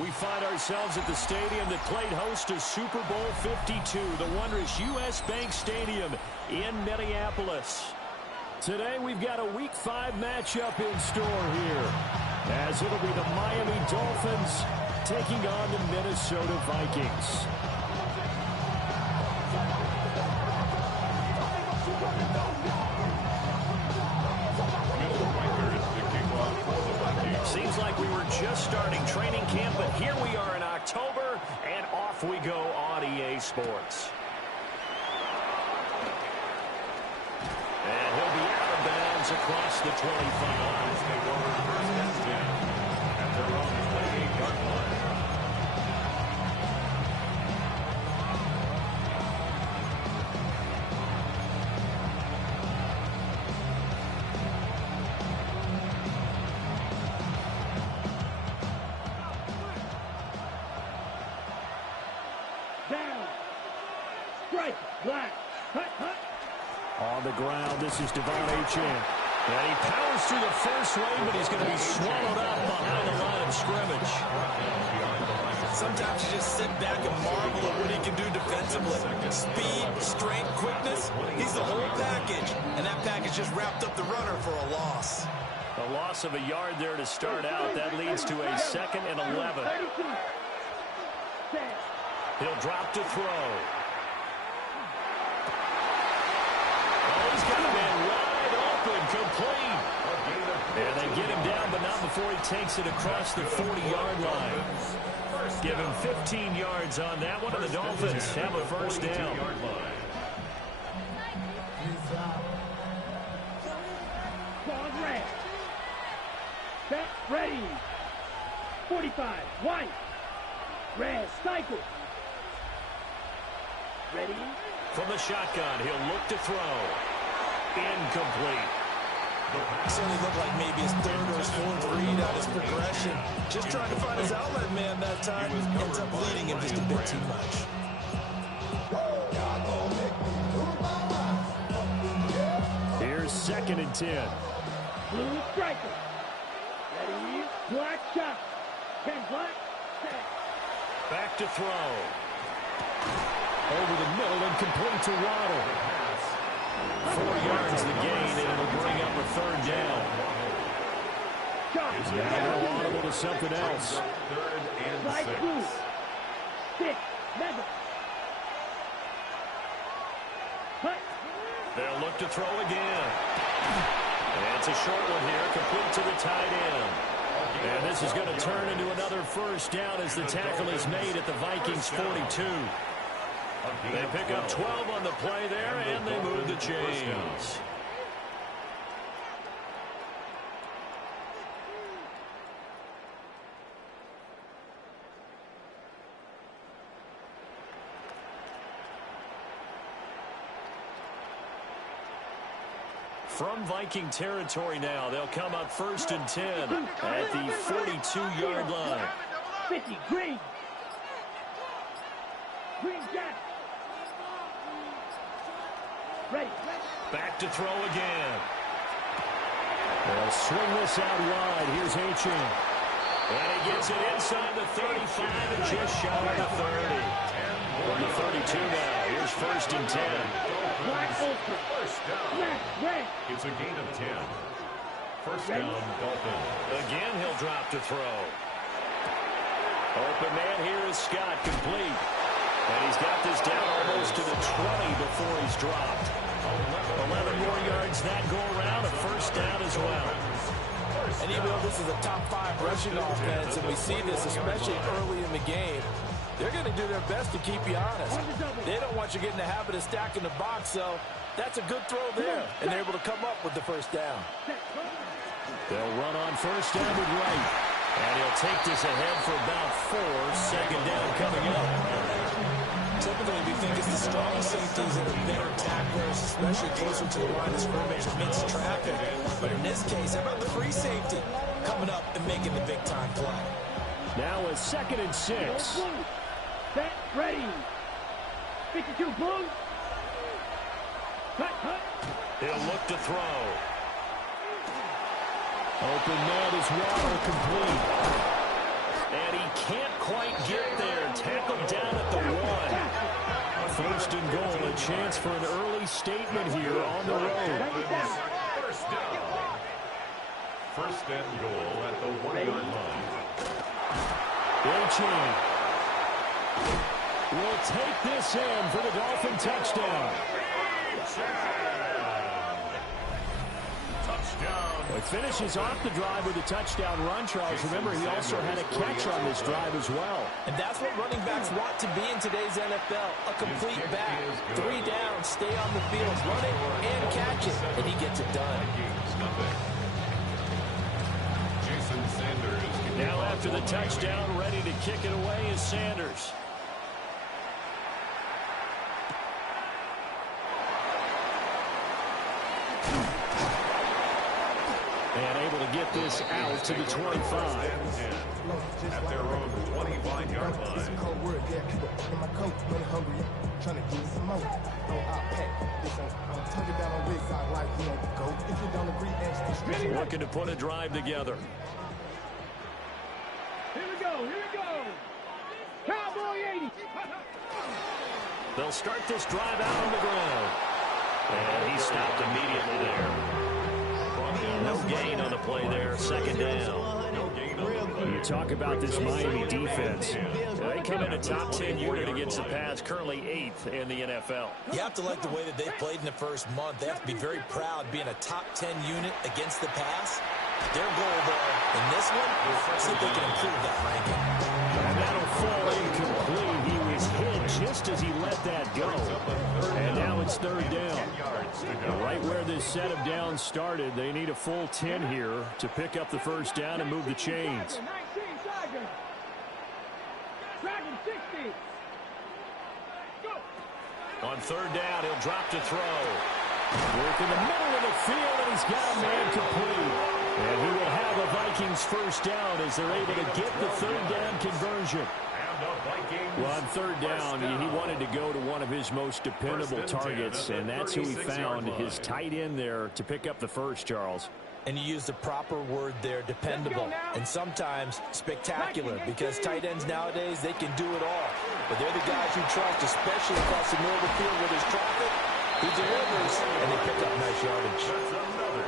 We find ourselves at the stadium that played host to Super Bowl 52, the wondrous U.S. Bank Stadium in Minneapolis. Today we've got a Week 5 matchup in store here, as it'll be the Miami Dolphins taking on the Minnesota Vikings. Seems like we were just starting training camp, but here we are in October, and off we go on EA Sports. And he'll be out of bounds across the 25. At their own 28-yard line. On the ground, this is Devon Achane. And he powers through the first lane, but he's going to be swallowed up behind the line of scrimmage. Sometimes you just sit back and marvel at what he can do defensively. Speed, strength, quickness, he's the whole package. And that package just wrapped up the runner for a loss. A loss of a yard there to start out. That leads to a 2nd and 11. He'll drop to throw. He's got a man wide open, complete. And they get him down, but not before he takes it across the 40-yard line. Give him 15 yards on that one, and the Dolphins have a first down. Set, ready. 45, white. Red, cycle. Ready. From the shotgun, he'll look to throw. Incomplete. Certainly looked like maybe his third or his fourth read on his progression. Just trying to find his outlet man that time. Ends up leading him just a bit too much. Here's 2nd and 10. Blue striker. Ready. Black shot. 10 black. Set. Back to throw. Over the middle and complete to Waddle. 4 yards the gain, and it'll bring up a 3rd down. Now they're audible to something else. 3rd and 6. 6. Mega. Cut. They'll look to throw again. And it's a short one here, complete to the tight end. And this is going to turn into another first down as the tackle is made at the Vikings 42. They pick up 12 on the play there, and they move the chains. From Viking territory now, they'll come up 1st and 10 at the 42-yard line. 50, green. Green jack. Ready. Back to throw again. They'll swing this out wide. Here's Achane. And he gets it inside the 35 and just shy of the 30. From the 32 now, here's 1st and 10. Black ultra. First down. Red. It's a gain of 10. First down, Dolphins. Again, he'll drop to throw. Open man here is Scott, complete. And he's got this down almost to the 20 before he's dropped. 11 more yards that go around, a first down as well. And even though this is a top 5 rushing offense, and we see this especially early in the game, they're going to do their best to keep you honest. They don't want you getting the habit of stacking the box, so that's a good throw there. And they're able to come up with the first down. They'll run on first down with Wright. And he'll take this ahead for about 4. 2nd down coming up. Typically, we think it's the strong safeties that are better tacklers, especially closer to the line of scrimmage amidst traffic. But in this case, how about the free safety coming up and making the big-time play? Now a 2nd and 6. Set, ready. 52 blue. Cut. He'll look to throw. Open man is Waddle, complete. And he can't tackled down at the 1. First and goal, a chance for an early statement here on the road. First down. First and goal at the 1-yard line. Achane will take this in for the Dolphin touchdown. He finishes off the drive with a touchdown run, Charles. Remember, he also had a catch on this drive as well. And that's what running backs want to be in today's NFL. A complete back. 3 down, stay on the field, run it and catch it. And he gets it done. Now after the touchdown, ready to kick it away is Sanders. And able to get this out to the 25. At their own 25-yard line. Looking to put a drive together. Here we go, here we go. Cowboy 80. They'll start this drive out on the ground. And he stopped immediately there. No gain on the play there. Second down. You talk about this Miami defense. They come in a top 10 unit against the pass, currently 8th in the NFL. You have to like the way that they played in the first month. They have to be very proud being a top 10 unit against the pass. Their goal there in this one, see if they can improve that ranking. And that'll fall incomplete. He was hit just as he let that go. And now it's third down. Right where this set of downs started, they need a full 10 here to pick up the first down and move the chains. 19, Tiger. Dragon 60. Go. On third down, he'll drop to throw. Work in the middle of the field, and he's got a man complete. And he will have a Vikings first down as they're able to get the third down conversion. Well, on third down, he wanted to go to one of his most dependable targets, and that's who he found, his tight end there, to pick up the first, Charles. And you use the proper word there, dependable, and sometimes spectacular, because tight ends nowadays, they can do it all. But they're the guys you trust, especially across the middle of the field where there's traffic. He delivers, and they pick up nice yardage.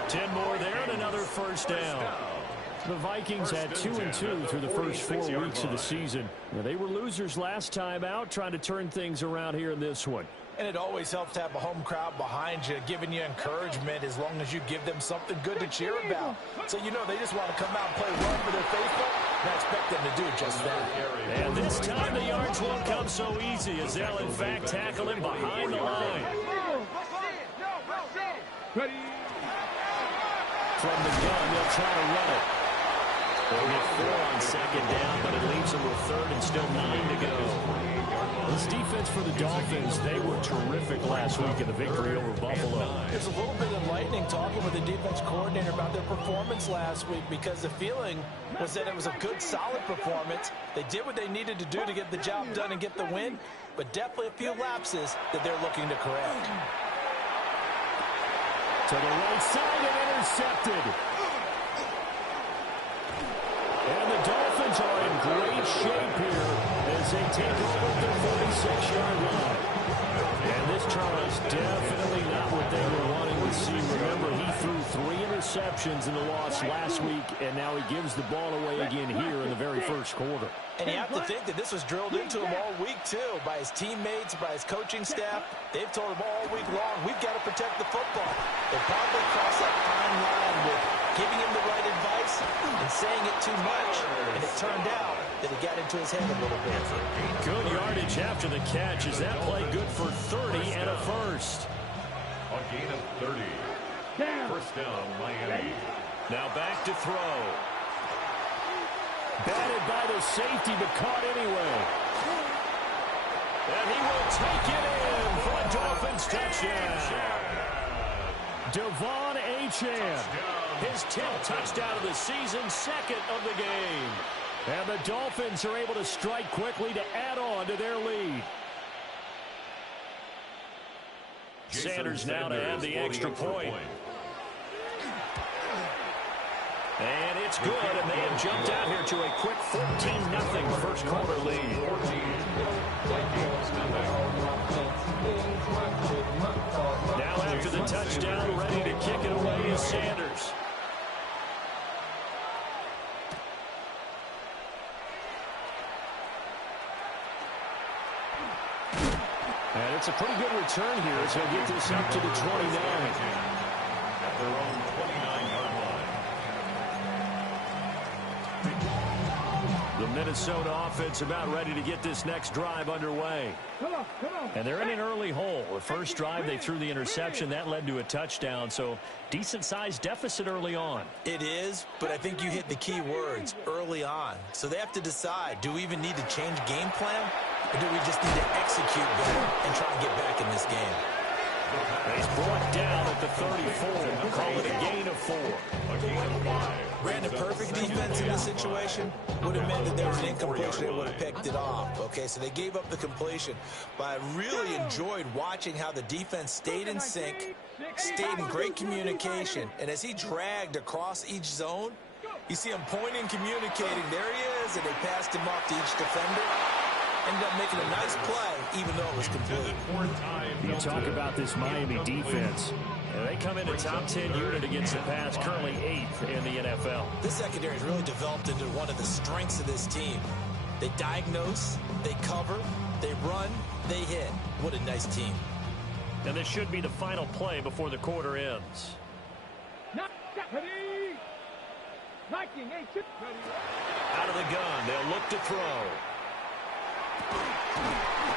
10 more there and another first down. The Vikings had 2-2 through the first 4 weeks of the season. Now, they were losers last time out, trying to turn things around here in this one. And it always helps to have a home crowd behind you, giving you encouragement as long as you give them something good to cheer about. So you know they just want to come out and play well for their faithful, and I expect them to do just that. And this time the yards won't come so easy as they'll in fact tackle him behind the line. Ready. From the gun, they'll try to run it. They'll get 4 on second down, but it leaves them with third and still 9 to go. This defense for the Dolphins, they were terrific last week in the victory over Buffalo. There's a little bit enlightening talking with the defense coordinator about their performance last week, because the feeling was that it was a good, solid performance. They did what they needed to do to get the job done and get the win, but definitely a few lapses that they're looking to correct. To the right side and intercepted. And the Dolphins are in great shape here as they take over the 46-yard line. And this, Charles, definitely not what they were wanting to see. Remember, he threw 3 interceptions in the loss last week, and now he gives the ball away again here in the very first quarter. And you have to think that this was drilled into him all week, too, by his teammates, by his coaching staff. They've told him all week long, we've got to protect the football. They probably crossed that fine line with giving him the right advice and saying it too much. And it turned out that it got into his head a little bit. Good yardage after the catch. Is that play good for 30 and a first? A gain of 30. First down, Miami. Now back to throw. Batted by the safety, but caught anyway. And he will take it in for a Dolphins touchdown. Devon Achane, his 10th touchdown of the season, second of the game. And the Dolphins are able to strike quickly to add on to their lead. Sanders now to add the extra point. And it's good, and they have jumped out here to a quick 14-0 first quarter lead. first down, ready to kick it away is Sanders. And it's a pretty good return here as he'll get this up to the 29. At their own 29-yard line. The Minnesota offense about ready to get this next drive underway. Come on, come on. And they're in an early hole. The first drive, they threw the interception. That led to a touchdown, so decent-sized deficit early on. It is, but I think you hit the key words, early on. So they have to decide, do we even need to change game plan, or do we just need to execute better and try to get back in this game? He's brought down at the 34. Call it a gain of 4. A gain of 5. Brandon, perfect defense in this situation would have meant that there was an incompletion. They would have picked it off. Okay, so they gave up the completion. But I really enjoyed watching how the defense stayed in sync, stayed in great communication. And as he dragged across each zone, you see him pointing, communicating. There he is, and they passed him off to each defender. Ended up making a nice play, even though it was complete. You talk about this Miami defense. They come in a top 10 unit against the pass, currently 8th in the NFL. This secondary has really developed into one of the strengths of this team. They diagnose, they cover, they run, they hit. What a nice team. And this should be the final play before the quarter ends. Out of the gun, they'll look to throw.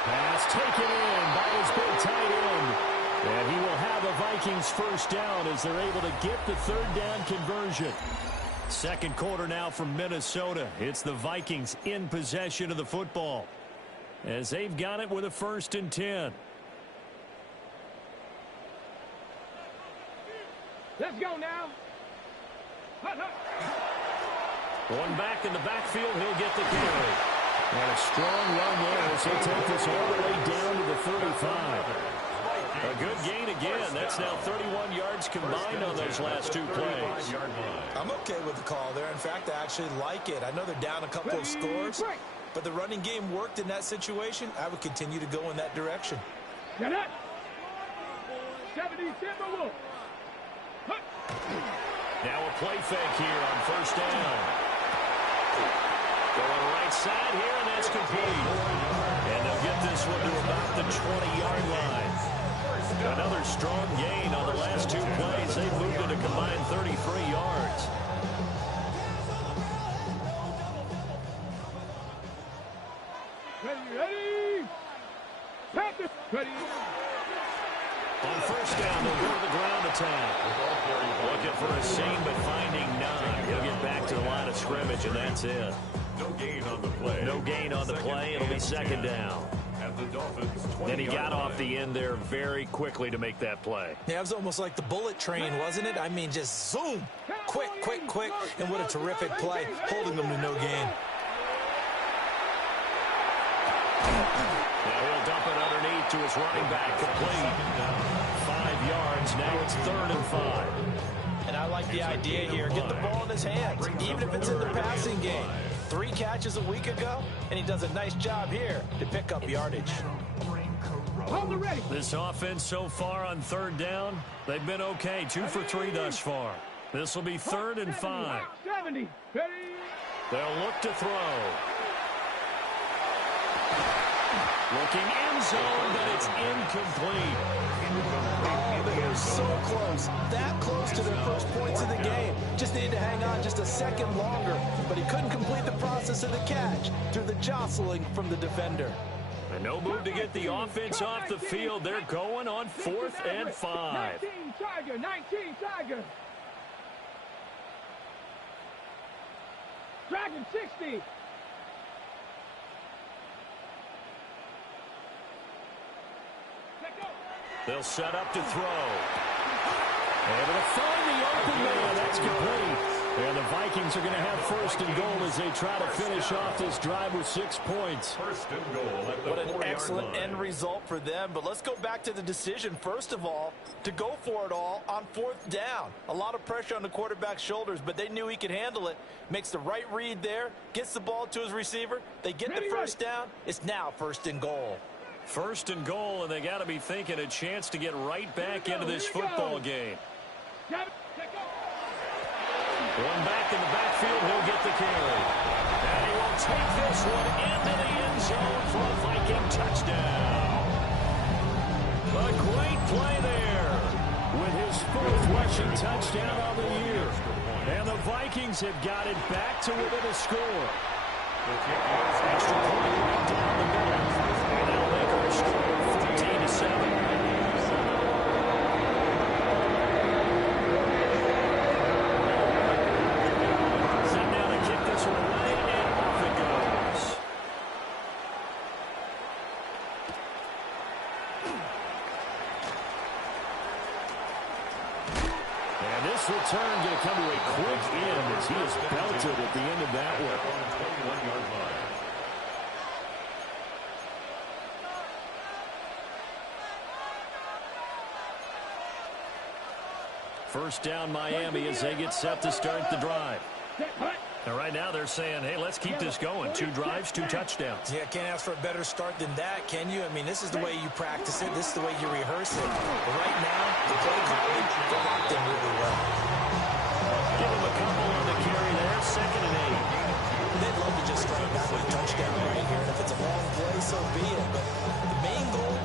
Pass taken in by his big tight end. And he will have a Vikings first down as they're able to get the third down conversion. Second quarter now from Minnesota. It's the Vikings in possession of the football as they've got it with a 1st and 10. Let's go now. One back in the backfield, he'll get the carry. And a strong run there as he'll take this all the way down to the 35. A good gain again. That's now 31 yards combined on those last 2 plays. I'm okay with the call there. In fact, I actually like it. I know they're down a couple of scores, but the running game worked in that situation. I would continue to go in that direction. Get it. 77 Wolf. Now a play fake here on first down. Going right side here, and that's complete. And they'll get this one to about the 20-yard line. Another strong gain on the last 2 plays. They moved it a combined 33 yards. Ready. Packers. Ready. On first down, they'll go to the ground attack. Looking for a seam, but finding none. He'll get back to the line of scrimmage, and that's it. No gain on the play. No gain on the play. It'll be second down. At the Dolphins' 20-yard Then he got off line. the end there very quickly to make that play. Yeah, it was almost like the bullet train, wasn't it? I mean, just zoom. Quick, quick, quick. And what a terrific play, holding them to no gain. Now he'll dump it underneath to his running back, complete. 5 yards. Now it's 3rd and 5. And I like the idea here. Get the ball in his hands, even if it's in the passing game. 3 catches a week ago, and he does a nice job here to pick up yardage. Hold the ready. This offense so far on 3rd down, they've been okay. 2 for 3 thus far. This will be 3rd and 5. 70. Ready. They'll look to throw. Looking end zone, but it's incomplete. Oh, they were so close. That close to their first points of the game. Just needed to hang on just a second longer. But he couldn't complete the process of the catch through the jostling from the defender. And no move to get the offense off the field. They're going on 4th and 5. 19 Tiger. 19 Tiger. Dragon 60. They'll set up to throw. Able to find the open man. That's complete. And the Vikings are going to have 1st and goal as they try to finish off this drive with 6 points. 1st and goal at the 4-yard line. What an excellent end result for them. But let's go back to the decision, first of all, to go for it all on 4th down. A lot of pressure on the quarterback's shoulders, but they knew he could handle it. Makes the right read there, gets the ball to his receiver. They get the first down. It's now 1st and goal. First and goal, and they got to be thinking a chance to get right back into this football game. One back in the backfield, he'll get the carry. And he will take this one into the end zone for a Viking touchdown. A great play there with his fourth rushing touchdown of the year. And the Vikings have got it back to within a score. Extra point right down the middle. And they'll make our score 14-7. Return going to come to a quick end as he is belted at the end of that one. First down Miami as they get set to start the drive. And right now they're saying, hey, let's keep this going. 2 drives, 2 touchdowns. Yeah, can't ask for a better start than that, can you? I mean, this is the way you practice it. This is the way you rehearse it. But right now, the play calling, they're locked in really well. Give him a couple on the carry there. 2nd and 8. They'd love to just strike back with a touchdown right here. And if it's a long play, so be it. But the main goal,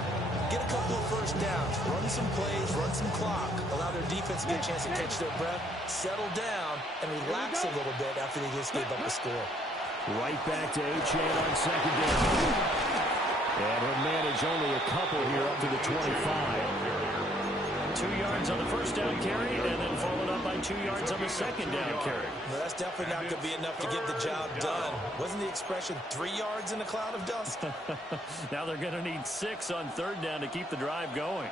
get a couple of first downs. Run some plays, run some clock. Allow their defense to get a chance to catch their breath, settle down, and relax a little bit after they just gave up the score. Right back to Achane on 2nd down. And he'll manage only a couple here up to the 25. 2 yards on the first down carry, and then followed up by 2 yards on the 2nd down carry. Well, that's definitely not going to be enough to get the job done. Wasn't the expression 3 yards in a cloud of dust? Now they're going to need 6 on 3rd down to keep the drive going.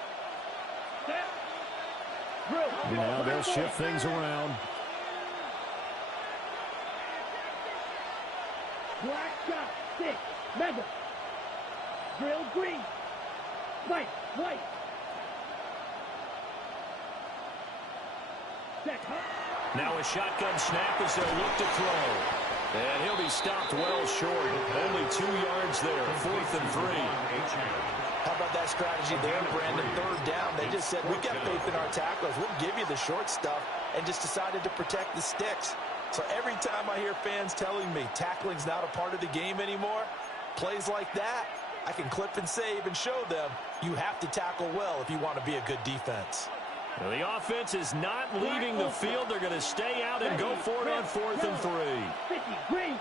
Now they'll shift things around. Black shot, 6, mega. Drill green. White. Now a shotgun snap as they'll look to throw. And he'll be stopped well short. Only 2 yards there. 4th and 3. How about that strategy there, Brandon? 3rd down. They just said, we've got faith in our tacklers. We'll give you the short stuff, and just decided to protect the sticks. So every time I hear fans telling me tackling's not a part of the game anymore, plays like that, I can clip and save and show them you have to tackle well if you want to be a good defense. Well, the offense is not leaving the field. They're going to stay out and go for it on 4th and 3. 50, green.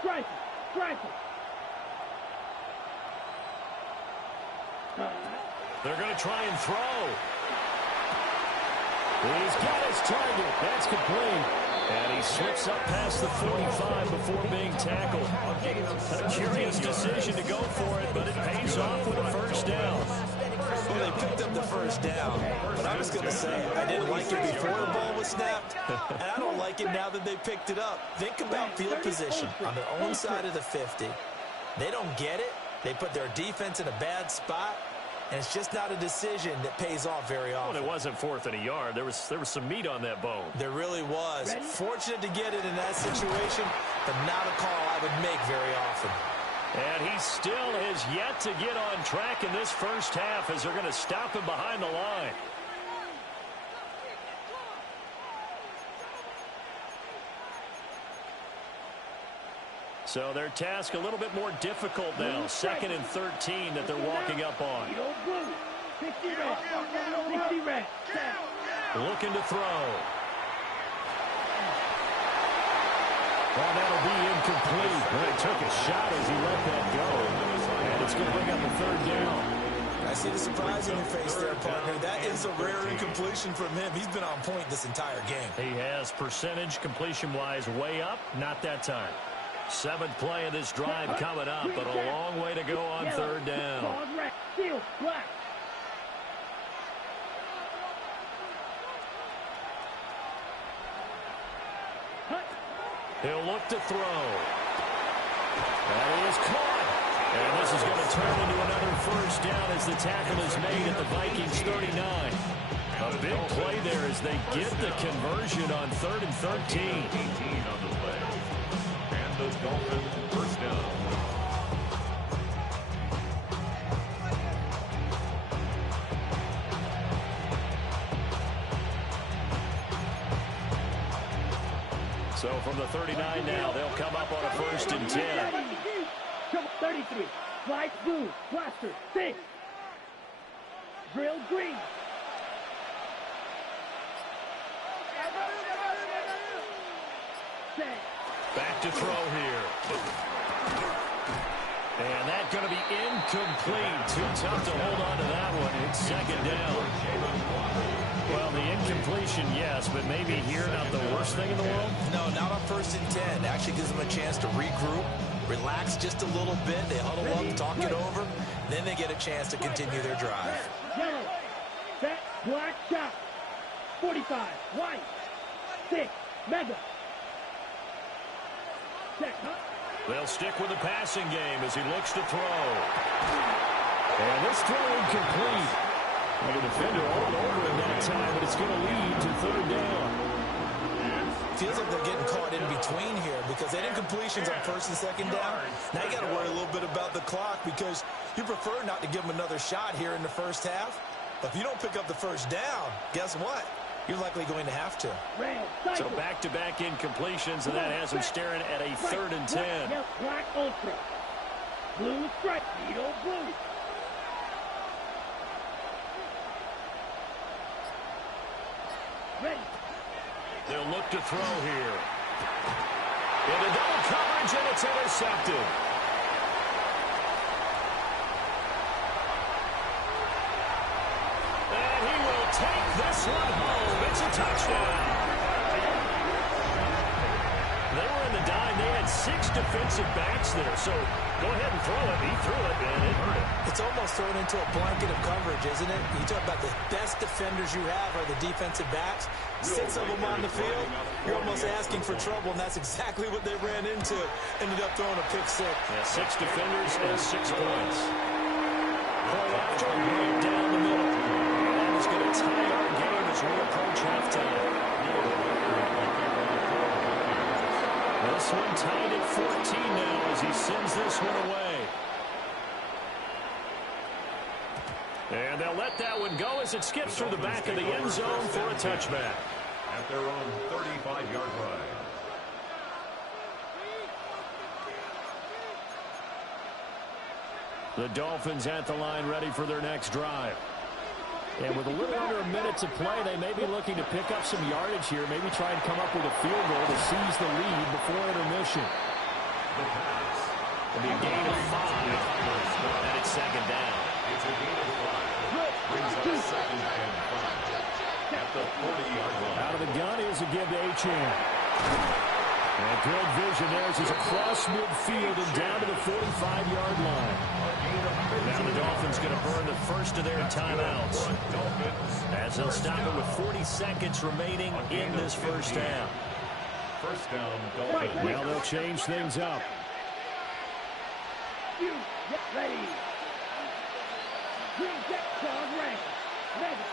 Strike it. They're going to try and throw. He's got his target. That's complete. And he slips up past the 45 before being tackled. A curious decision to go for it, but it pays off with a first down. Well, they picked up the first down, but I was going to say, I didn't like it before the ball was snapped, and I don't like it now that they picked it up. Think about field position on their own side of the 50. They don't get it. They put their defense in a bad spot, and it's just not a decision that pays off very often. Well, it wasn't 4th and a yard. There was some meat on that bone. There really was. Fortunate to get it in that situation, but not a call I would make very often. And he still has yet to get on track in this first half as they're going to stop him behind the line. So their task a little bit more difficult now. 2nd and 13 that they're walking up on. 60 red. Looking to throw. Well, that'll be incomplete. He took a shot as he let that go. And it's going to bring up a 3rd down. I see the surprise in your face there, partner. That is a rare incompletion from him. He's been on point this entire game. He has percentage completion-wise way up. Not that time. 7th play of this drive coming up, but a long way to go on 3rd down. He'll look to throw. That is caught. And this is going to turn into another first down as the tackle is made at the Vikings 39. A big play there as they get the conversion on 3rd and 13. On the play. And the Dolphins, first down. So from the 39 now, they'll come up on a 1st and 10. 33. Slide blue. Blaster. 6. Drill green. Back to throw here. And that's going to be incomplete. Too tough to hold on to that one. It's 2nd down. Well, the incompletion, yes, but maybe here not the worst thing in the world? No, not on 1st and 10. Actually gives them a chance to regroup, relax just a little bit. They huddle up, talk it over. Then they get a chance to continue their drive. Yellow. Set. Black shot. 45. White. 6. Mega. Set. They'll stick with the passing game as he looks to throw. And this throw incomplete. Like a defender all over him that time, but it's going to lead to 3rd down. Feels like they're getting caught in between here because they had incompletions on 1st and 2nd down. Now you got to worry a little bit about the clock because you prefer not to give them another shot here in the 1st half. But if you don't pick up the 1st down, guess what? You're likely going to have to. So back-to-back incompletions, and that has him staring at a 3rd and 10. Black ultra. Blue stripe. Needle blue. Ready. They'll look to throw here. Into double coverage, and it's intercepted. And he will take this one home. It's a touchdown. They were in the dime. They had 6 defensive backs there, so go ahead and throw it. He threw it, and it hurt him. It's almost thrown into a blanket of coverage, isn't it? You talk about the best defenders you have are the defensive backs. 6 of them on the field. You're almost asking for trouble, and that's exactly what they ran into. Ended up throwing a pick 6. Yeah, 6 defenders and 6 points. Point after, right down the middle. And that is going to tie our game as we approach halftime. This one tied at 14 now as he sends this one away. And they'll let that one go as it skips through the back of the end zone for a touchback. At their own 35-yard line. The Dolphins at the line ready for their next drive. And with a little under a minute to play, they may be looking to pick up some yardage here, maybe try and come up with a field goal to seize the lead before intermission. It'll be a gain of 5, and it's 2nd down. It's a gain of 5. Brings up 2nd and 5. At the 40-yard line. Out of the gun is a give to Achane. And good vision there as he's across midfield and down to the 45-yard line. Now the Dolphins going to burn the first of their timeouts as they'll stop it with 40 seconds remaining in this 1st half. First down, Dolphins. Now they'll change things up. You get ready. Green check, dog rank. Mega.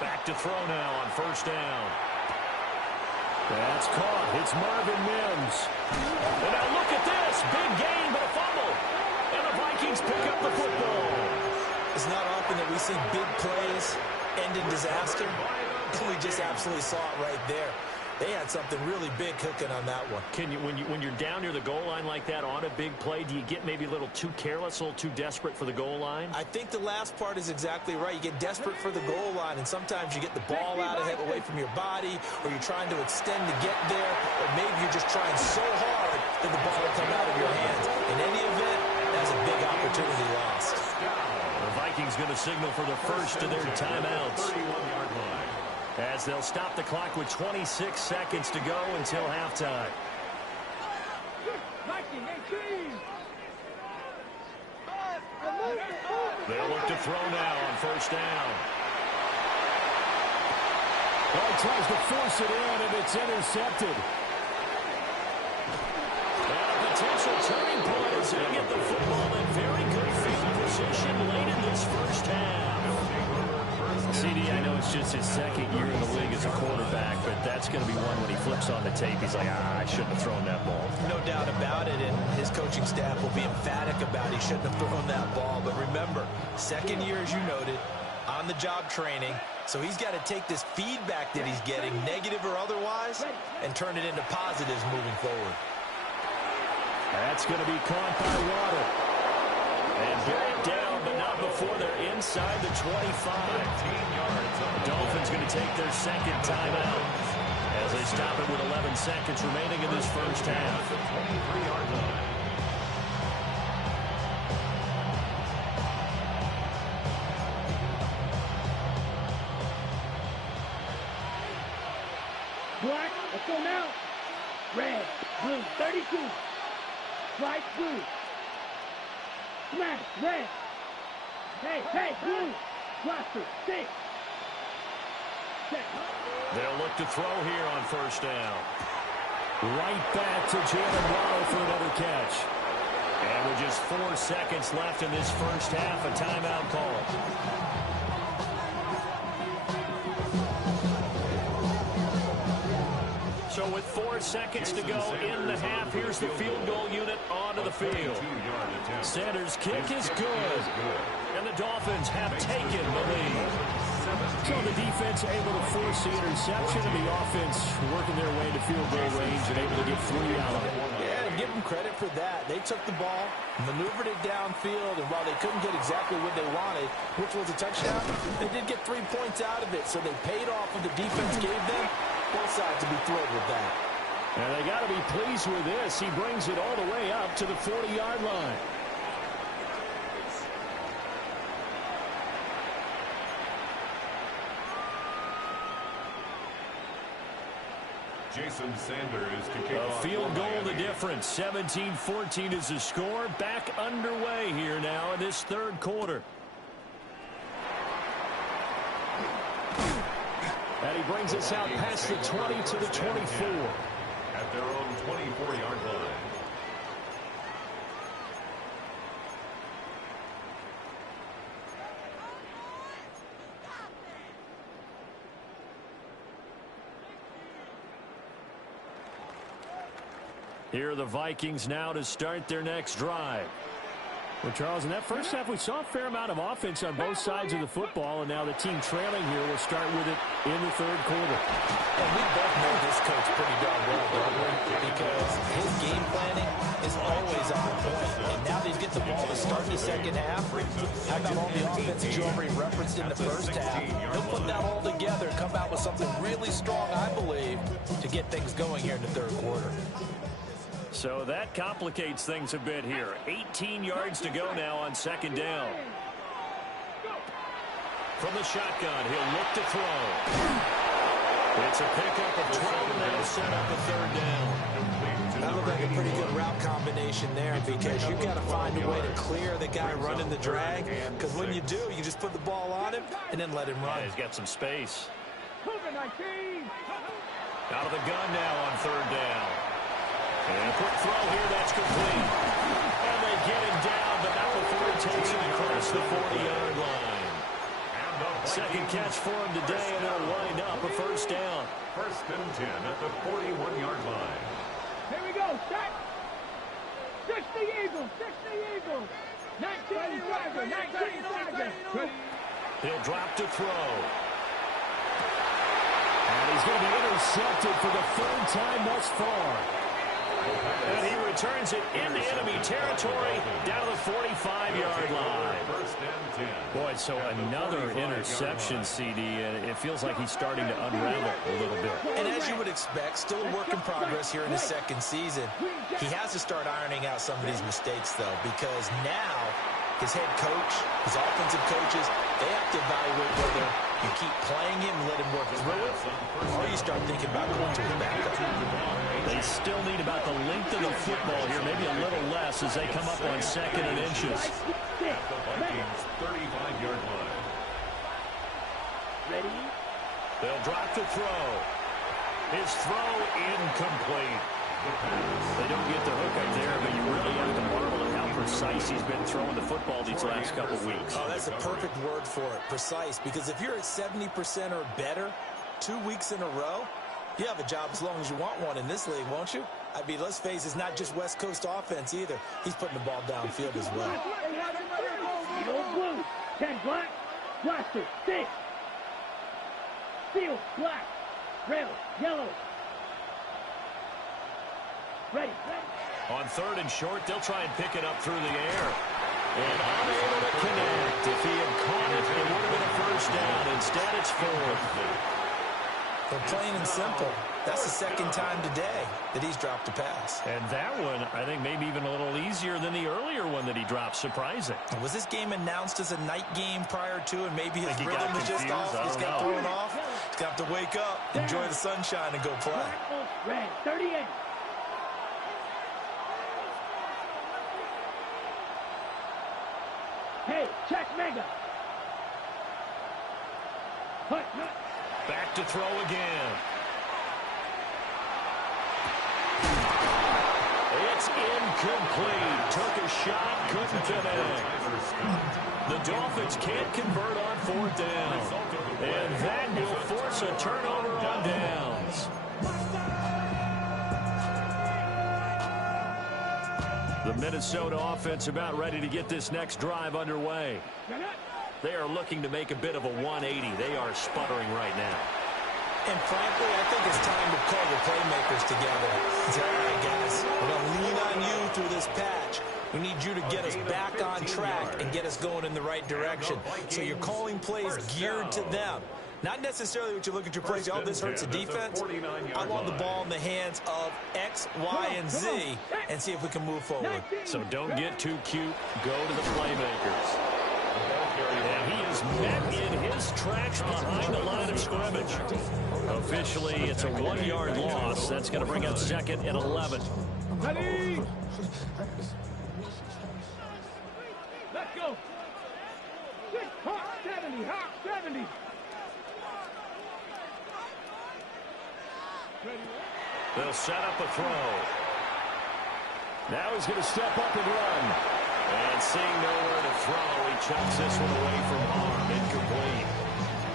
Back to throw now on 1st down. That's caught. It's Marvin Mims. And now look at this. Big gain, but a fumble. And the Vikings pick up the football. It's not often that we see big plays end in disaster. We just absolutely saw it right there. They had something really big cooking on that one. Can you, when you're down near the goal line like that on a big play, do you get maybe a little too careless, a little too desperate for the goal line? I think the last part is exactly right. You get desperate for the goal line, and sometimes you get the ball out ahead away from your body, or you're trying to extend to get there, or maybe you're just trying so hard that the ball will come out of your hands. In any event, that's a big opportunity lost. The Vikings going to signal for the first of their timeouts. 31-yard line. As they'll stop the clock with 26 seconds to go until halftime. They'll look to throw now on 1st down. Well, he tries to force it in, and it's intercepted. And a potential turning point as they get the football in very good field position late in this 1st half. CD, I know it's just his second year in the league as a quarterback, but that's going to be one when he flips on the tape. He's like, I shouldn't have thrown that ball. No doubt about it, and his coaching staff will be emphatic about he shouldn't have thrown that ball. But remember, second year, as you noted, on-the-job training, so he's got to take this feedback that he's getting, negative or otherwise, and turn it into positives moving forward. That's going to be caught by Waddle. And buried down, but not before they're inside the 25. The Dolphins going to take their second timeout as they stop it with 11 seconds remaining in this first half. 23-yard line. Black, let's go now. Red, blue, 32. White, blue. Smash, red. Hey, blue. Cluster, 6. Set. They'll look to throw here on first down. Right back to Jalen Waddle for another catch. And with just 4 seconds left in this first half, a timeout call. So with 4 seconds to go in the half, here's the field goal unit onto the field. Sanders' kick is good. And the Dolphins have taken the lead. So the defense able to force the interception, and the offense working their way to field goal range and able to get 3 out of it. Yeah, and give them credit for that. They took the ball, maneuvered it downfield, and while they couldn't get exactly what they wanted, which was a touchdown, they did get 3 points out of it, so they paid off what the defense gave them. Both sides to be thrilled with that. And they got to be pleased with this. He brings it all the way up to the 40-yard line. Jason Sanders to kick A off. field goal the difference. 17-14 is the score. Back underway here now in this third quarter. And he brings us out past the 20 to the 24. At their own 24-yard line. Here are the Vikings now to start their next drive. Well, Charles, in that first half, we saw a fair amount of offense on both sides of the football, and now the team trailing here will start with it in the third quarter. And we both know this coach pretty darn well, don't we? Because his game planning is always on point. And now they get the ball to start the second half. How about all the offense that you already referenced in the first half? He'll put that all together and come out with something really strong, I believe, to get things going here in the third quarter. So that complicates things a bit here. 18 yards to go now on second down. From the shotgun, he'll look to throw. It's a pickup of 12, and that'll set up a third down. That looked like a pretty good route combination there, because you've got to find a way to clear the guy running the drag, because when you do, you just put the ball on him and then let him run. Yeah, he's got some space. COVID-19. Out of the gun now on third down. And a quick throw here, that's complete. And they get him down, but not before he takes him across the 40-yard line. Second catch for him today, and it'll wind up a first down. First and 10 at the 41-yard line. Here we go, set. 60 Eagles, 60 Eagles. 19 Tiger, 19 Tiger. He'll drop to throw. And he's going to be intercepted for the third time thus far. And he returns it into enemy territory down to the 45-yard line. Boy, so another interception, CD, and it feels like he's starting to unravel a little bit. And as you would expect, still a work in progress here in his second season. He has to start ironing out some of these mistakes, though, because now his head coach, his offensive coaches, they have to evaluate whether you keep playing him and let him work through it, or you start thinking about going to his backup. They still need about the length of the football here, maybe a little less as they come up on second and inches. At the Vikings' 35-yard line. Ready? They'll drop to throw. His throw incomplete. the pass. They don't get the hook up there, but you really have to marvel at how precise he's been throwing the football these last couple weeks. Oh, that's a perfect word for it, precise, because if you're at 70% or better 2 weeks in a row, you have a job as long as you want one in this league, won't you? I mean, let's face it, it's not just West Coast offense either. He's putting the ball downfield as well. Old blue, 10 black, blaster, 6. Steel, black, red, yellow. Ready. On 3rd and short, they'll try and pick it up through the air. And unable to connect. If he had caught it, it would have been a first down. Instead, it's 4th. But plain and simple, that's the second time today that he's dropped a pass. And that one, I think, maybe even a little easier than the earlier one that he dropped. Surprising. Was this game announced as a night game prior to, and maybe his he rhythm got is just confused? off? He's I got don't know. thrown off. He's got to wake up, enjoy the sunshine, and go play. Red, 38. Hey, check mega. Hut. Back to throw again. It's incomplete. Took a shot, couldn't connect. The Dolphins can't convert on 4th down. And that will force a turnover on downs. The Minnesota offense about ready to get this next drive underway. They are looking to make a bit of a 180. They are sputtering right now. And frankly, I think it's time to call the playmakers together. Say, all right, guys, we're going to lean on you through this patch. We need you to get us back on track and get us going in the right direction. So you're calling plays geared to them. Not necessarily what you look at your plays. Oh, this hurts the defense. I want the ball in the hands of X, Y, and Z and see if we can move forward. So don't get too cute. Go to the playmakers. And he is met in his tracks behind the line of scrimmage. Officially, it's a 1-yard loss. That's going to bring up 2nd and 11. Ready? Let's go. Hot 70, hot 70. They'll set up a throw. Now he's going to step up and run. And seeing nowhere to throw, he chucks this one away from harm. Incomplete.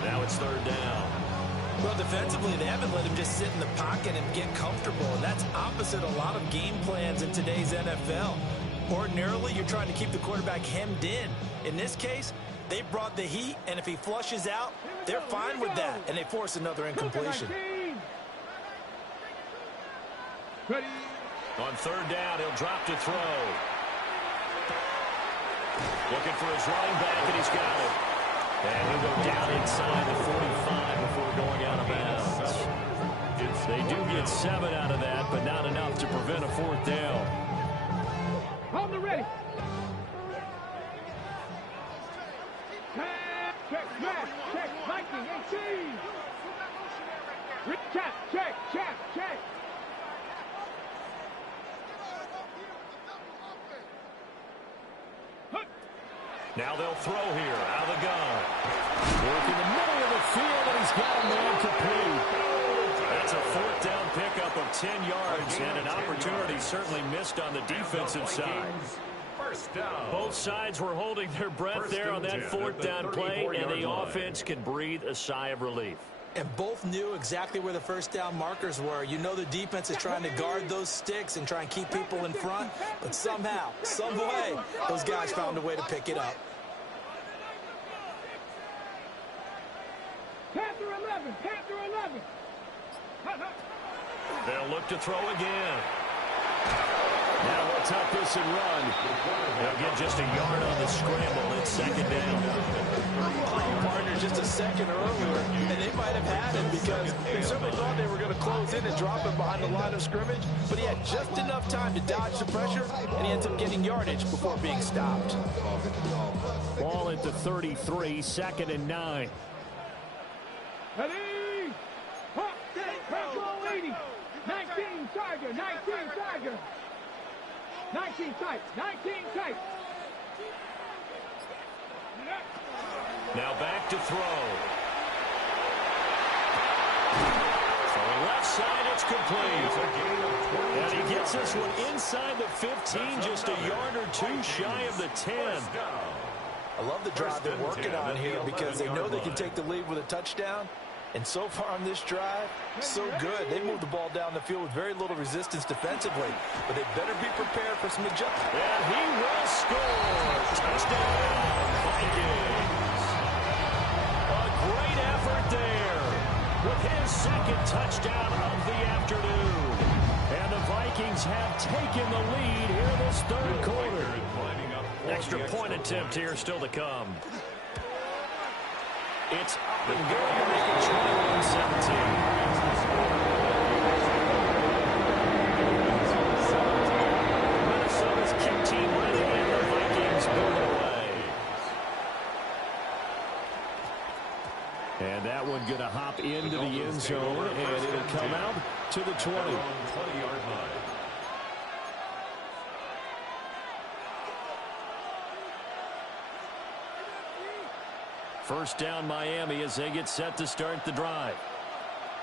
Now it's 3rd down. Well, defensively, they haven't let him just sit in the pocket and get comfortable. And that's opposite a lot of game plans in today's NFL. Ordinarily, you're trying to keep the quarterback hemmed in. In this case, they brought the heat, and if he flushes out, they're fine with that, and they force another incompletion. Ready? On 3rd down, he'll drop to throw. Looking for his running back, and he's got it. And he'll go down inside the 45 before going out of bounds. They do get 7 out of that, but not enough to prevent a 4th down. On the ready. Check, Viking, 18. Check. Now they'll throw here out of the gun. Work in the middle of the field, and he's got a man complete. That's a 4th down pickup of 10 yards, and an opportunity certainly missed on the defensive side. Both sides were holding their breath there on that 4th down play, and the offense can breathe a sigh of relief. And both knew exactly where the first down markers were. You know the defense is trying to guard those sticks and try and keep people in front. But somehow, some way, those guys found a way to pick it up. Panther 11. They'll look to throw again. Now they'll tuck this and run. They'll get just a yard on the scramble. It's 2nd down. Partner just a second earlier, and they might have had him because they certainly thought they were going to close in and drop him behind the line of scrimmage, but he had just enough time to dodge the pressure, and he ends up getting yardage before being stopped. Ball at the 33, 2nd and 9. Ready? Hot, set, 80. 19, Tiger. 19 tight. Now back to throw. From the left side, it's complete. And he gets this one inside the 15, just a yard or two shy of the 10. I love the drive they're working on here because they know they can take the lead with a touchdown. And so far on this drive, so good. They moved the ball down the field with very little resistance defensively. But they better be prepared for some adjustment. And he will score. Touchdown, Vikings. A great effort there with his second touchdown of the afternoon. And the Vikings have taken the lead here this third quarter. Extra point attempt here still to come. It's up and going to make it 21-17. Minnesota's kick team ready, and the Vikings move away. And that one going to hop into the end zone, and it'll come out to the 20. 20-yard line. First down Miami as they get set to start the drive.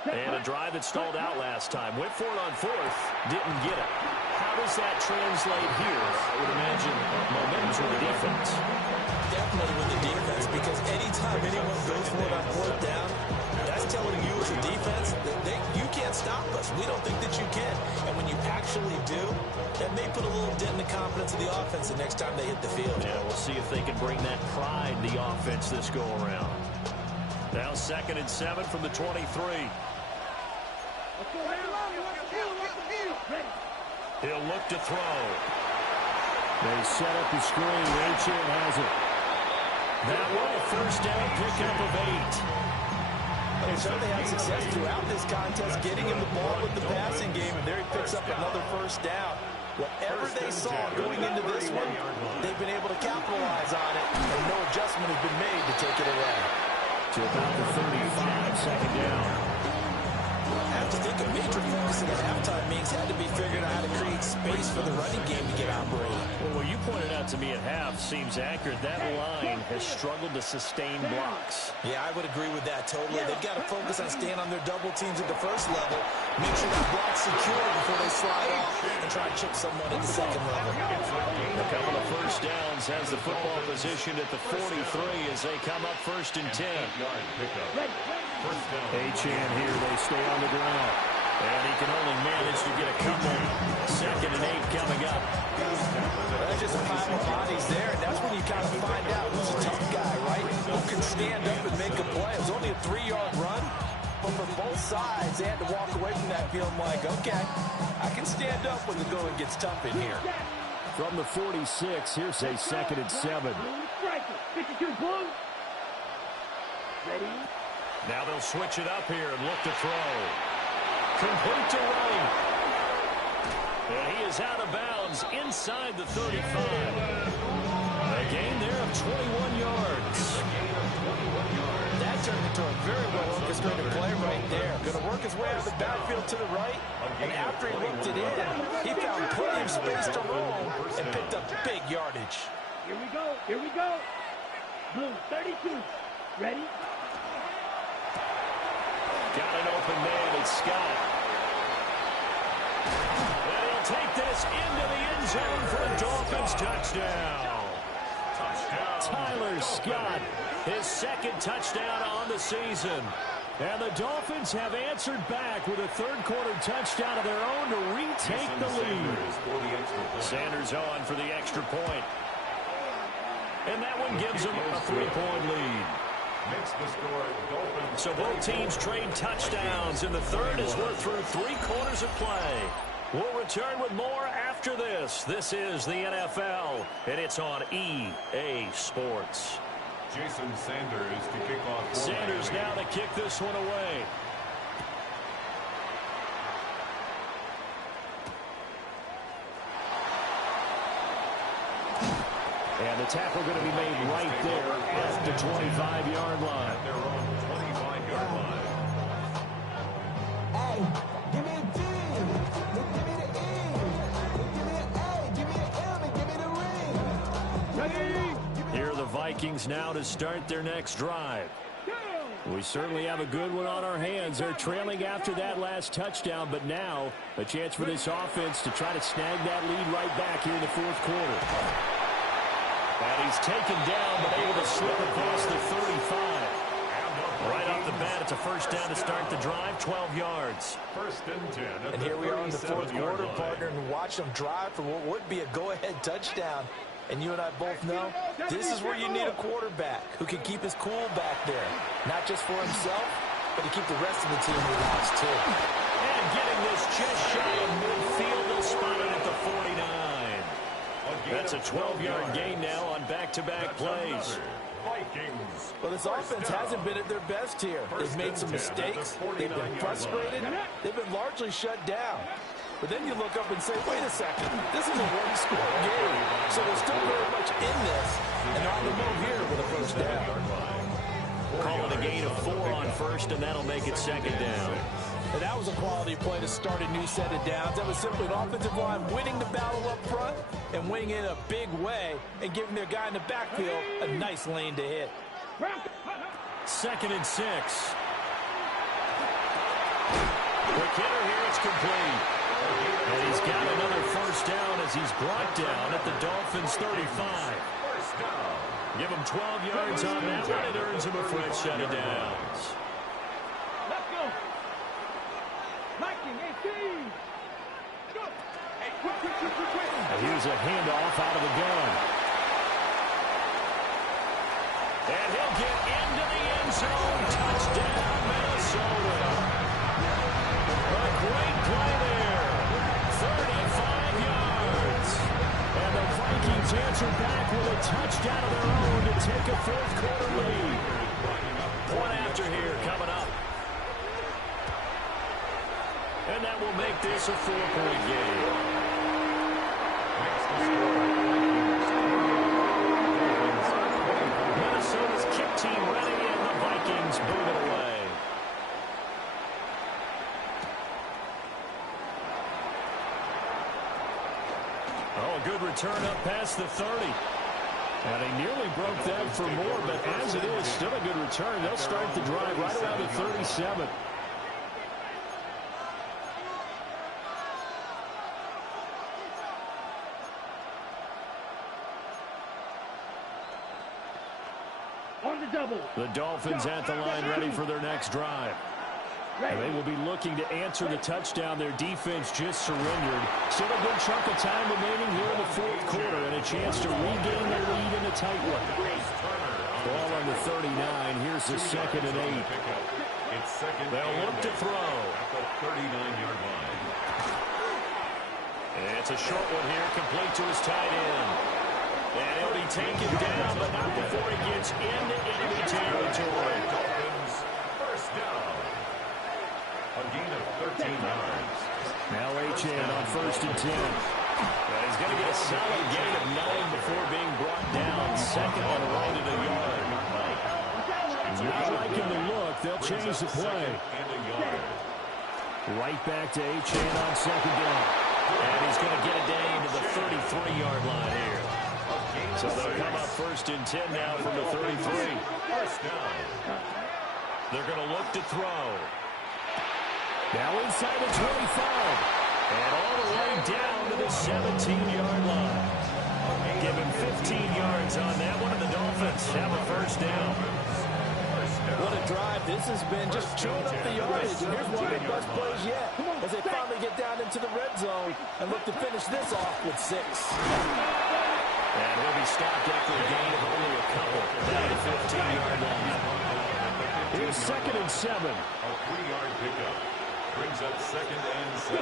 And a drive that stalled out last time. Went for it on fourth, didn't get it. How does that translate here? I would imagine momentum's with the defense. Definitely with the defense, because anytime anyone goes for it on fourth down, that's telling you as a defense that you can't stop us. We don't think that you can. And when you actually do, that may put a little dent in the confidence of the offense the next time they hit the field. Yeah, we'll see if they can bring that pride in the offense this go-around. Now 2nd and 7 from the 23. He'll look to throw. They set up the screen. Achane has it. That one a first down pickup of 8. They certainly had success throughout this contest, getting him the ball with the passing game, and there he picks up another first down. Whatever they saw going into this one, they've been able to capitalize on it, and no adjustment has been made to take it away. To about the 35, second down. I have to think a major focus in the halftime meetings had to be figuring out how to create space for the running game to get operating. Well, what you pointed out to me at half seems accurate. That line has struggled to sustain blocks. Yeah, I would agree with that totally. They've got to focus on staying on their double teams at the first level, make sure that block's secure before they slide off and try to chip someone at the second level. A couple of first downs has the football positioned at the 43 as they come up 1st and 10. Achane here, they stay on the ground. And he can only manage to get a couple. 2nd and 8 coming up. That's just a pile of bodies there, and that's when you kind of find out who's a tough guy, right? Who can stand up and make a play. It was only a 3-yard run, but for both sides, they had to walk away from that feeling like, okay, I can stand up when the going gets tough in here. From the 46, here's a 2nd and 7. Ready? Now they'll switch it up here and look to throw. Complete to Wright. And he is out of bounds inside the 35. A gain there of 21 yards. That turned into a very well orchestrated play right there. Going to work his way out of the backfield to the right. And after he looked it in, he found plenty of space to roam and picked up big yardage. Here we go. Here we go. Blue 32. Ready? Got an open man, it's Scott. And he'll take this into the end zone for a Dolphins touchdown. Tyler Scott, his 2nd touchdown on the season. And the Dolphins have answered back with a third-quarter touchdown of their own to retake the lead. Sanders on for the extra point. And that one gives them a 3-point lead. Makes the score Dolphins. So both teams trade touchdowns in the third as we're through 3 quarters of play. We'll return with more after this. This is the NFL, and it's on EA Sports. Jason Sanders to kick off. Sanders now to kick this one away. And the tackle going to be made right there at the 25-yard line. At their own 25-yard line. Hey, give me a D. Give me the E. Give me an A. Give me an M. And give me the ring. Here are the Vikings now to start their next drive. We certainly have a good one on our hands. They're trailing after that last touchdown, but now a chance for this offense to try to snag that lead right back here in the fourth quarter. And he's taken down, but able to slip across the 35. Right off the bat, it's a first down to start the drive, 12 yards. First and 10. And here we are in the fourth quarter, partner, and watch them drive for what would be a go-ahead touchdown. And you and I both know this is where you need a quarterback who can keep his cool back there. Not just for himself, but to keep the rest of the team relaxed, too. And getting this just shy of midfield, they'll spot it at the 49. That's a 12-yard gain now on back-to-back plays. Vikings. Well, this offense hasn't been at their best here. They've made some mistakes. They've been frustrated. They've been largely shut down. But then you look up and say, wait a second, this is a one-score game. So they're still very much in this, and on the move here with a first down. Call it a gain of 4 on first, and that'll make it second down. And that was a quality play to start a new set of downs. That was simply an offensive line winning the battle up front and winning in a big way and giving their guy in the backfield a nice lane to hit. 2nd and 6. Quick hitter here, it's complete. And he's got another first down as he's brought down at the Dolphins' 35. Give him 12 yards on that one. It earns him a fresh set of downs. Let's go. Viking 18. Go. Hey, quick. And here's a handoff out of the gun. And he'll get into the end zone. Touchdown, Minnesota. A great play there. 35 yards. And the Vikings answer back with a touchdown of their own to take a fourth quarter lead. One after here coming up. And that will make this a 4-point game. Minnesota's kick team ready, and the Vikings move it away. Oh, a good return up past the 30. And they nearly broke that for more, but as it is, still a good return. They'll start the drive right around the 37. The Dolphins at the line ready for their next drive. And they will be looking to answer the touchdown. Their defense just surrendered. Still a good chunk of time remaining here in the fourth quarter and a chance to regain the lead in a tight one. Ball on the 39. Here's the 2nd and 8. They'll look to throw. At the 39-yard line. And it's a short one here, complete to his tight end. And he'll be taken down, but not before he gets into enemy territory. Dolphins, first down. A gain of 13 yards. Now Achane on 1st and 10. He's going to get a solid gain of 9 before being brought down. 2nd and right at a yard. Not liking the look. They'll change the play. Right back to Achane on 2nd down. And he's going to get it down to the 33-yard line here. So they'll come up 1st and 10 now from the 33. First down. They're going to look to throw. Now inside the 25. And all the way down to the 17-yard line. Give him 15 yards on that one, and the Dolphins have a first down. What a drive this has been, just chewing up the yardage. And here's one of their best plays yet as they finally get down into the red zone and look to finish this off with 6. And he'll be stopped after a gain of only a couple. Down to 15-yard line. Here's 2nd and 7. A 3-yard pickup. Brings up 2nd and 7.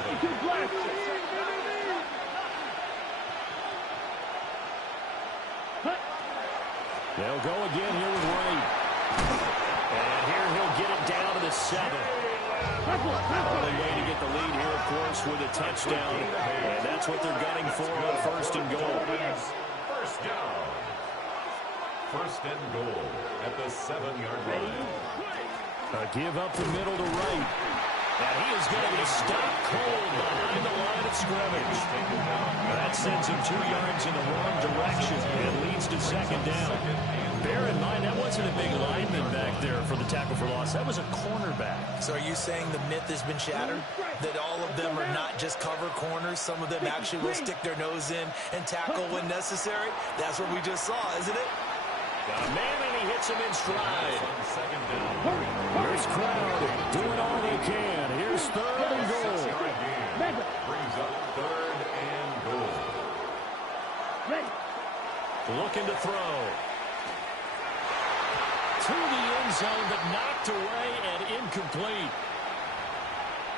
They'll go again here with Wright. And here he'll get it down to the 7. Only way to get the lead here, of course, with a touchdown. And that's what they're gunning for on 1st and goal. First down. 1st and goal at the 7-yard line. A give up the middle to Wright. And he is going to be stopped cold behind the line of scrimmage. That sends him 2 yards in the wrong direction and leads to 2nd down. Bear in mind, that wasn't a big lineman back there for the tackle for loss. That was a cornerback. So are you saying the myth has been shattered? That all of them are not just cover corners? Some of them actually will stick their nose in and tackle when necessary? That's what we just saw, isn't it? Got a man, and he hits him in stride. Here's Crowd doing all he can. Here's third and goal. Brings up third and goal. Looking to throw. To the end zone, but knocked away and incomplete.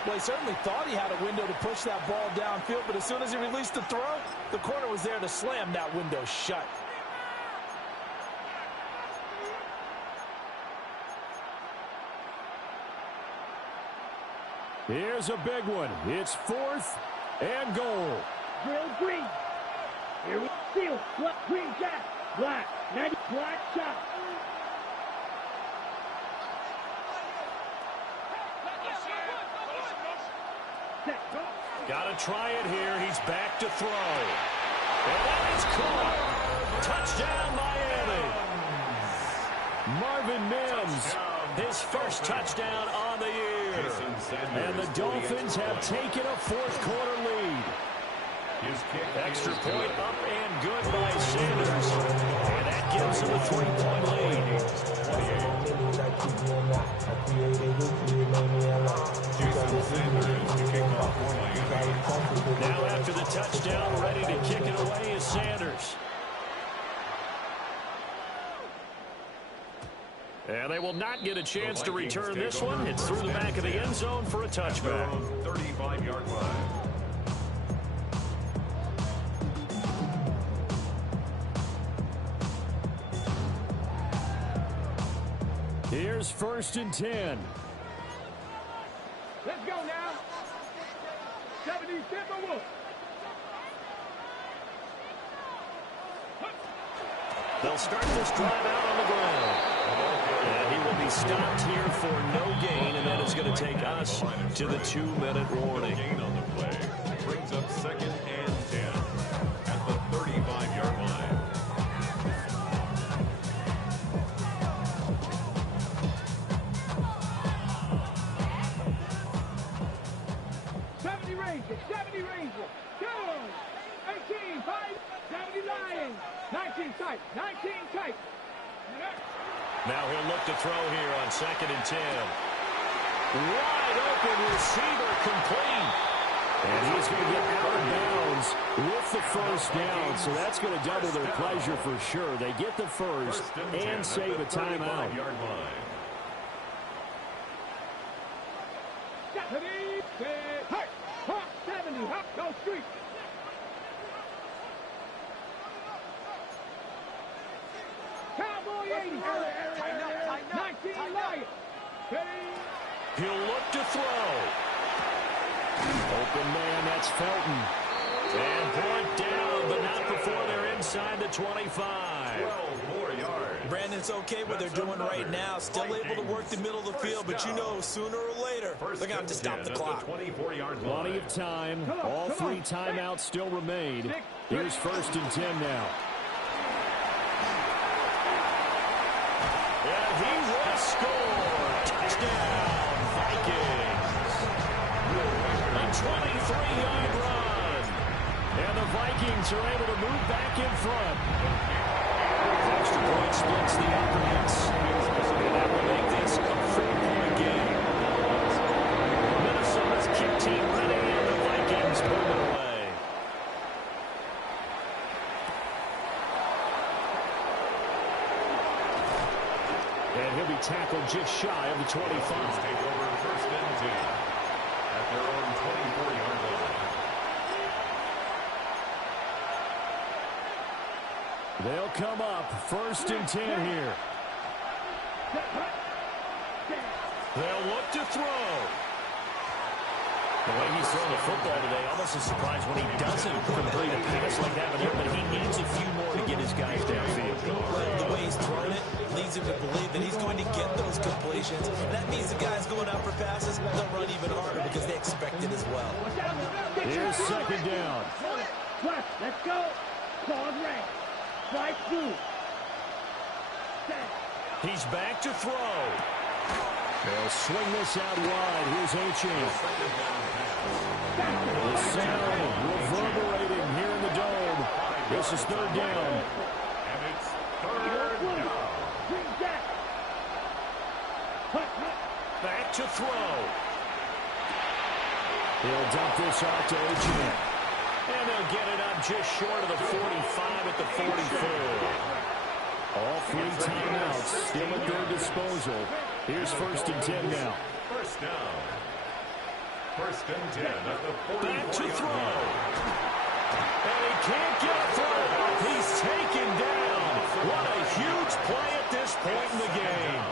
Well, he certainly thought he had a window to push that ball downfield, but as soon as he released the throw, the corner was there to slam that window shut. Here's a big one. It's fourth and goal. Drill green. Here we steal. Green jack. Black. 90. Black shot. Got to try it here. He's back to throw. And that is caught. Touchdown, Miami. Marvin Mims, his first touchdown on the year. And the Dolphins have taken a fourth-quarter lead. Extra point up and good by Sanders. And that gives him a 3-point lead. Now after the touchdown, ready to kick it away is Sanders. And they will not get a chance to return this one. It's through the back of the end zone for a touchback. 35-yard line. Here's first and 10. Let's go now. 70 Timberwolves. They'll start this drive out on the ground. And he will be stopped here for no gain, and that is going to take us to the 2-minute warning. Gain on the play. Brings up second and 10 at the 35-yard line. Go! 18, 5, 70 Lions. 19 tight, 19 tight. Now he'll look to throw here on second and 10. Wide open receiver complete. And he's going to get out of bounds with the first down. So that's going to double their pleasure for sure. They get the first and save a timeout. 70, hop, go street. Cowboy 80. 19 Lions. He'll look to throw. Open man, that's Felton. And brought down, but not before they're inside the 25. 12 more yards. Brandon, it's okay what they're doing right now. Still able to work the middle of the field, but you know sooner or later they're going to have to stop the clock. 24-yard line. Plenty of time. All three timeouts still remain. Here's first and 10 now. And he will score. Touchdown, Vikings. A 23-yard run. And the Vikings are able to move back in front. Extra point splits the offense. And that will make this a 4-point game. Minnesota's kick team ready, and the Vikings move it away. And he'll be tackled just shy of the 25. Take over first and 10 at their own 24-yard line. They'll come up first and 10 here. They'll look to throw. The way he's throwing the football today, almost a surprise when he doesn't complete a pass like that, but he needs a few more to get his guys downfield. The way he's throwing it leads him to believe that he's going to get those completions. And that means the guys going out for passes, they'll run even harder because they expect it as well. Here's second down. Let's go. Pause red. Strike blue. He's back to throw. They'll swing this out wide. Here's Achane. The sound reverberating here in the dome. This is third down. And it's third down. Back to throw. He'll dump this off to Achane. And they'll get it up just short of the 45 at the 44. All three timeouts still at their disposal. Here's 1st and 10 now. First down. 1st and 10 at the 44. Back to throw. And he can't get a throw off. He's taken down. What a huge play at this point in the game.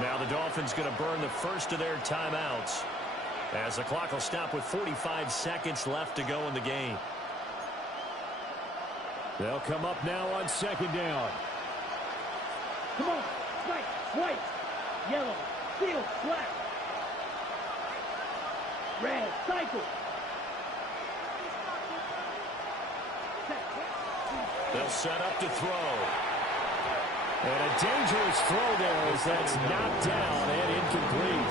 Now the Dolphins going to burn the first of their timeouts, as the clock will stop with 45 seconds left to go in the game. They'll come up now on 2nd down. Come on, white, yellow, field, black, red, cycle. They'll set up to throw. And a dangerous throw there as that's knocked down and incomplete.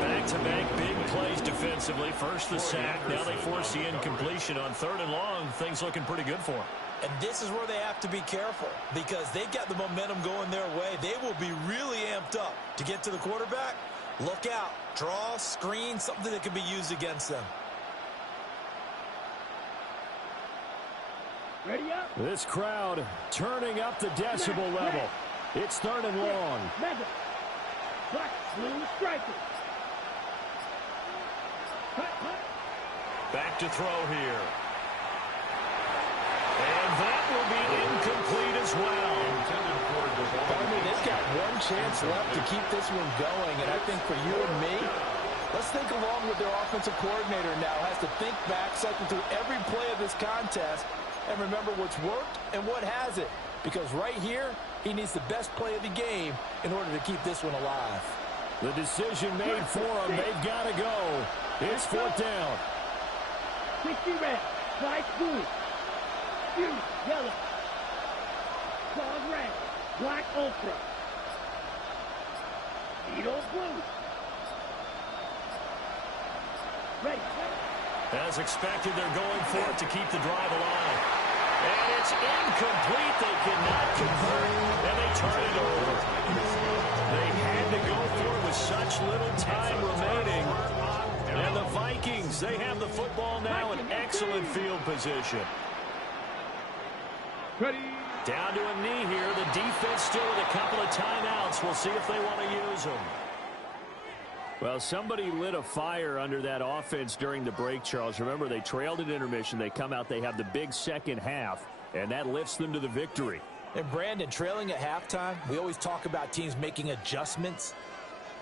Back-to-back big plays defensively. First the sack. Now they force the incompletion on 3rd and long. Things looking pretty good for them. And this is where they have to be careful, because they've got the momentum going their way. They will be really amped up to get to the quarterback. Look out. Draw, screen, something that can be used against them. Ready up. This crowd turning up the decibel level. It's 3rd and long. Mega. Black, blue, striker. Back to throw here. And that will be incomplete as well. I mean, they've got one chance left to keep this one going, and I think for you and me, let's think along with their offensive coordinator now. Has to think back, cycle through every play of this contest, and remember what's worked and what hasn't. Because right here, he needs the best play of the game in order to keep this one alive. The decision made for them. They've got to go. It's 4th down. 60 red, white, blue, blue, yellow, claws red, black, ultra, needle, blue. Ready. As expected, they're going for it to keep the drive alive. And it's incomplete. They cannot convert, and they turn it over. They had to go for it with such little time remaining. And the Vikings, they have the football now in excellent field position. Ready. Down to a knee here. The defense still with a couple of timeouts. We'll see if they want to use them. Well, somebody lit a fire under that offense during the break, Charles. Remember, they trailed at intermission. They come out, they have the big second half, and that lifts them to the victory. And Brandon, trailing at halftime, we always talk about teams making adjustments.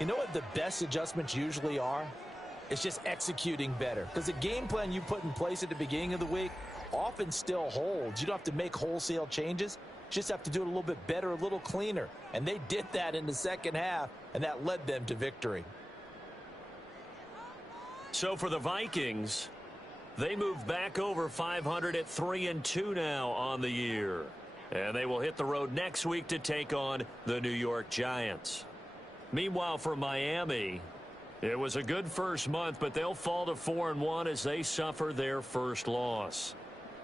You know what the best adjustments usually are? It's just executing better. Because the game plan you put in place at the beginning of the week often still holds. You don't have to make wholesale changes. You just have to do it a little bit better, a little cleaner. And they did that in the second half, and that led them to victory. So for the Vikings, they move back over 500 at 3-2 now on the year. And they will hit the road next week to take on the New York Giants. Meanwhile, for Miami, it was a good first month, but they'll fall to 4-1 as they suffer their first loss.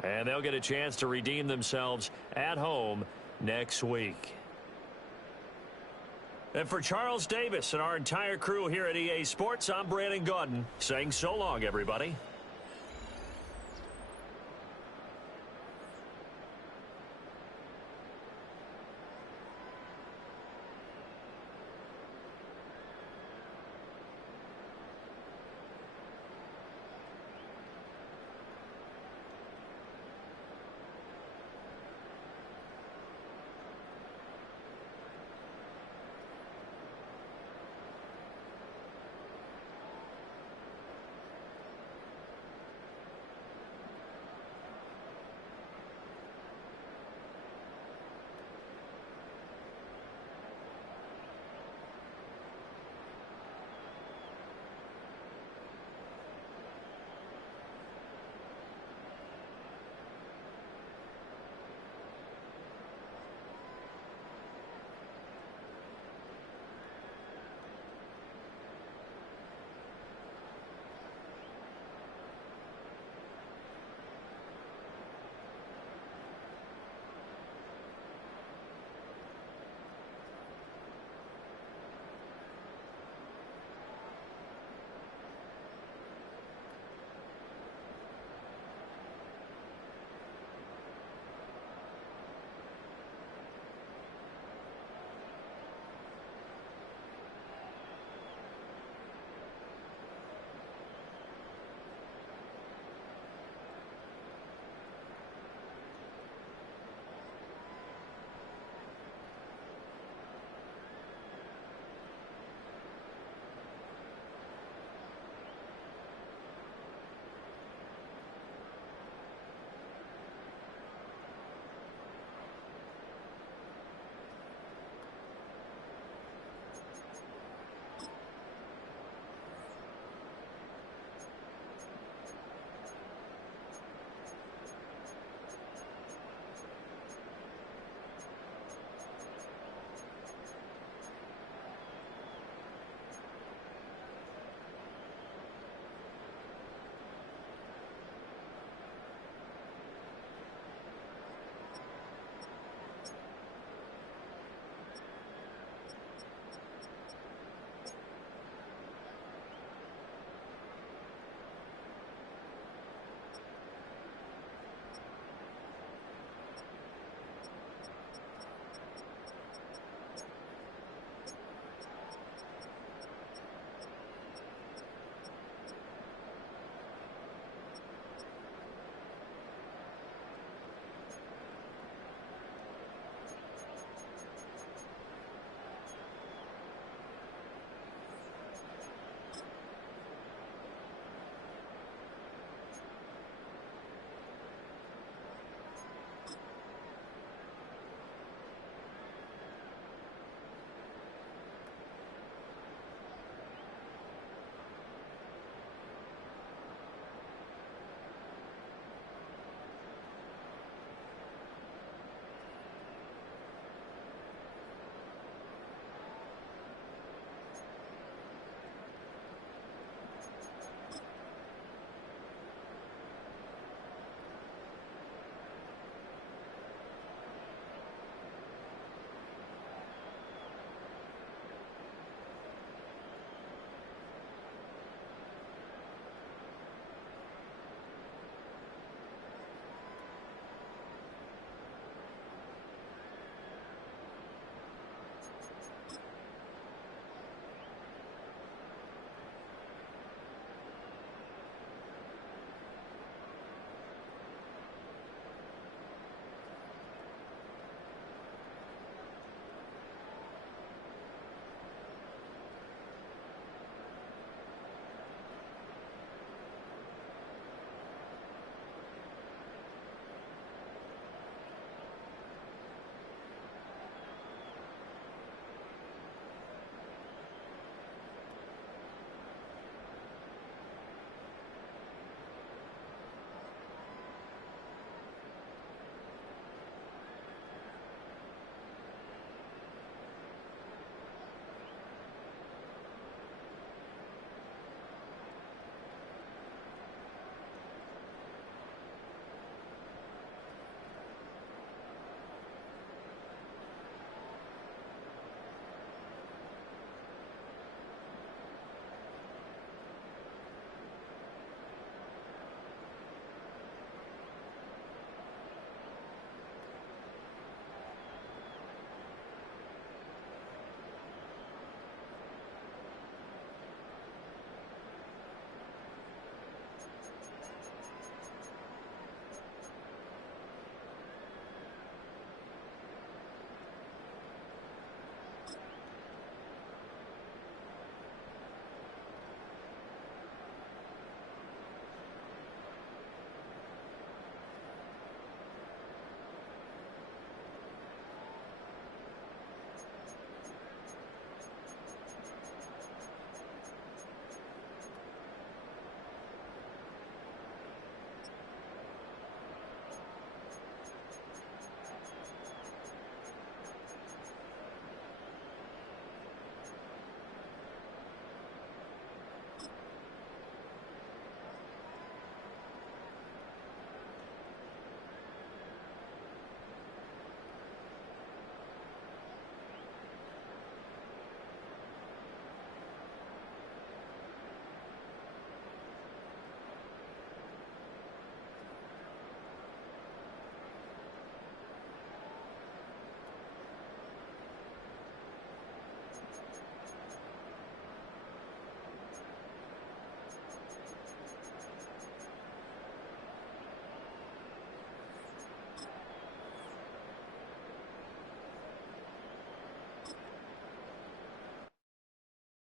And they'll get a chance to redeem themselves at home next week. And for Charles Davis and our entire crew here at EA Sports, I'm Brandon Gaudin saying so long, everybody.